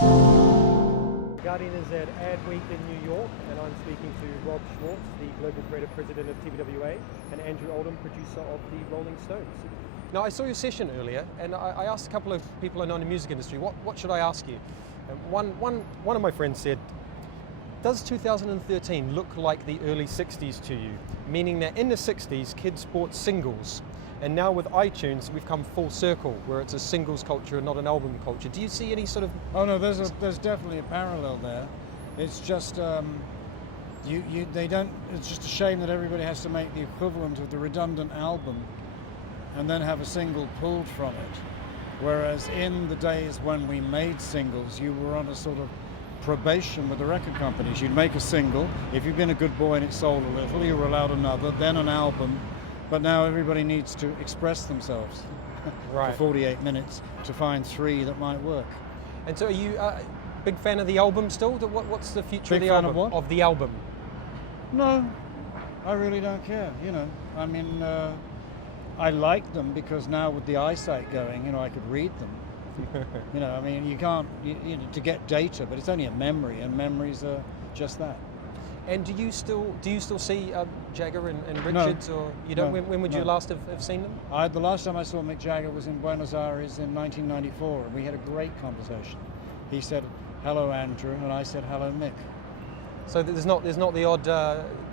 Guardian is at Ad Week in New York, and I'm speaking to Rob Schwartz, the Global Creative President of TBWA, and Andrew Oldham, producer of the Rolling Stones. Now, I saw your session earlier, and I asked a couple of people I know in the music industry, what should I ask you? And one of my friends said, does 2013 look like the early 60s to you? Meaning that in the 60s, kids bought singles, and now with iTunes, we've come full circle, where it's a singles culture and not an album culture. Do you see any sort of... Oh no, there's definitely a parallel there. It's just, it's just a shame that everybody has to make the equivalent of the redundant album and then have a single pulled from it. Whereas in the days when we made singles, you were on a sort of probation with the record companies. You'd make a single, if you'd been a good boy and it sold a little, you were allowed another, then an album. But now everybody needs to express themselves right. for 48 minutes to find 3 that might work. And so are you a big fan of the album still? What's the future of the album? Of what? Of the album? No, I really don't care, you know. I mean, I like them because now with the eyesight going, you know, I could read them. You know, I mean, you can't, you know, to get data, but it's only a memory, and memories are just that. And do you still see Jagger and Richards, or you don't? No, when would you last have seen them? The last time I saw Mick Jagger was in Buenos Aires in 1994, and we had a great conversation. He said, "Hello, Andrew," and I said, "Hello, Mick." So there's not the odd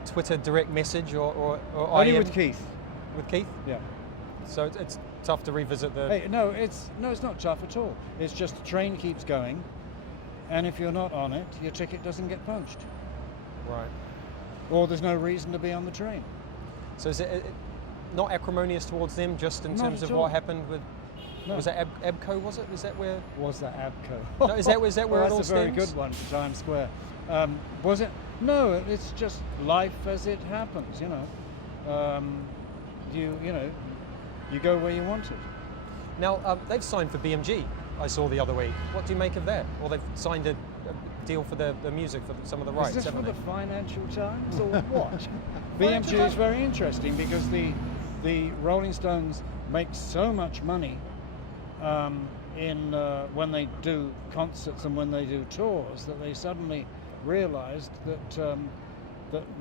Twitter direct message or only with Keith. With Keith? Yeah. So it's tough to revisit the... Hey, no, it's not tough at all. It's just the train keeps going, and if you're not on it, your ticket doesn't get punched. Right. Or there's no reason to be on the train. So is it not acrimonious towards them, just in terms of what happened with... No. Was that Abco, was it? Is that where... Was that Abco? No, is that where well, it all that's a very good one for Times Square. Was it? No, it's just life as it happens, you know. You go where you want to. Now, they've signed for BMG, I saw the other week. What do you make of that? Or they've signed a deal for the music, for some of the rights, Is this haven't for they? the Financial Times or what? BMG is very interesting because the Rolling Stones make so much money when they do concerts and when they do tours that they suddenly realized that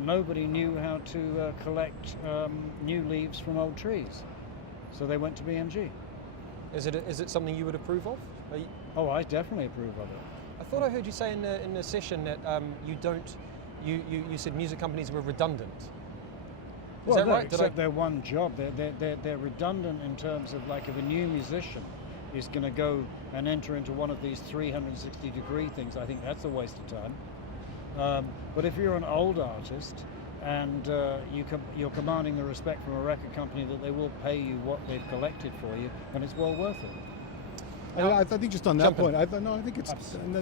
nobody knew how to collect new leaves from old trees. So they went to BMG. Is it something you would approve of? Oh, I definitely approve of it. I thought I heard you say in the session that you said music companies were redundant. Is that right? Except they're one job. They're redundant in terms of, like, if a new musician is going to go and enter into one of these 360-degree things, I think that's a waste of time. But if you're an old artist and you're commanding the respect from a record company that they will pay you what they've collected for you, then it's well worth it. I think just on that point, I think it's no.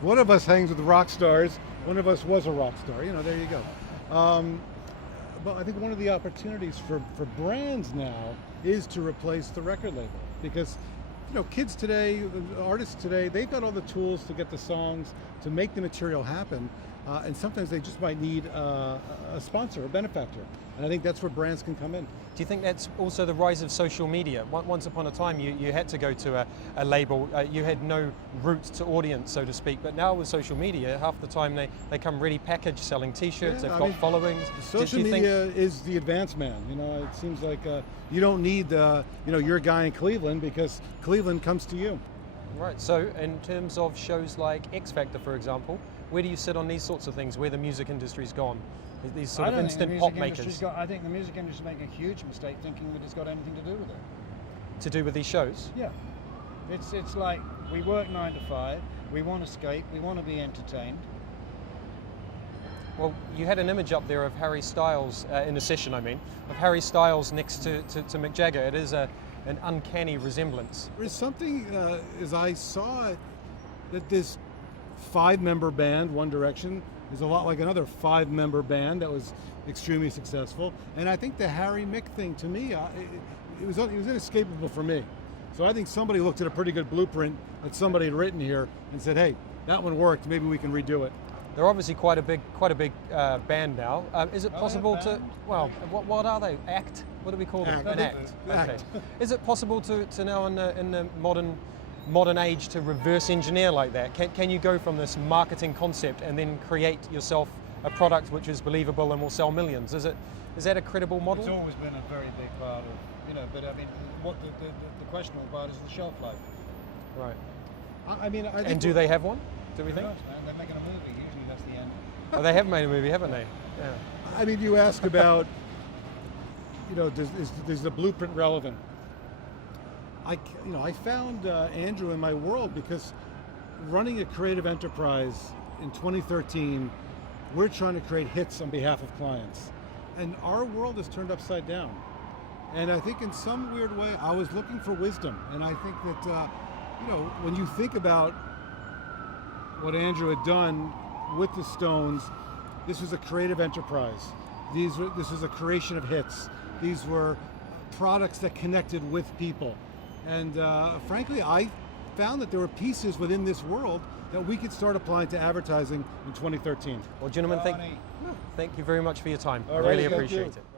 One of us hangs with rock stars. One of us was a rock star. You know, there you go. But I think one of the opportunities for brands now is to replace the record label, because, you know, kids today, artists today, they've got all the tools to get the songs, to make the material happen, and sometimes they just might need a sponsor, a benefactor, and I think that's where brands can come in. Do you think that's also the rise of social media? Once upon a time, you had to go to a label. You had no route to audience, so to speak. But now with social media, half the time they come ready packaged, selling T-shirts. They've got followings. Social media is the advanced man. You know, it seems like you don't need your guy in Cleveland, because Cleveland comes to you. Right. So in terms of shows like X Factor, for example, where do you sit on these sorts of things? Where the music industry's gone? These sort of instant pop makers. I think the music industry is making a huge mistake thinking that it's got anything to do with it. To do with these shows? Yeah. It's like we work 9 to 5, we want to escape, we want to be entertained. Well, you had an image up there of Harry Styles, in the session I mean, of Harry Styles next to Mick Jagger. It is an uncanny resemblance. There's something, as I saw it, that this 5-member band, One Direction, is a lot like another 5-member band that was extremely successful. And I think the Harry Mick thing, to me, it was inescapable for me. So I think somebody looked at a pretty good blueprint that somebody had written here and said, hey, that one worked, maybe we can redo it. They're obviously quite a big band now. Is it possible to, well, what are they? Act? What do we call them? Act. An act. Okay. Is it possible to now in the modern modern age to reverse engineer like that? Can you go from this marketing concept and then create yourself a product which is believable and will sell millions? Is that a credible model? It's always been a very big part of, but I mean, what the questionable part is the shelf life. Right. I mean, I think And do they have one? Do we Who think? knows, man? They're making a movie. Usually that's the end. Oh, they have made a movie, haven't they? Yeah. I mean, you ask about, is the blueprint relevant? I found Andrew in my world because running a creative enterprise in 2013, we're trying to create hits on behalf of clients. And our world is turned upside down. And I think in some weird way, I was looking for wisdom. And I think that, when you think about what Andrew had done with the Stones, this was a creative enterprise. This was a creation of hits. These were products that connected with people. And frankly, I found that there were pieces within this world that we could start applying to advertising in 2013. Well, gentlemen, thank you very much for your time. I All right, really thank appreciate you. it.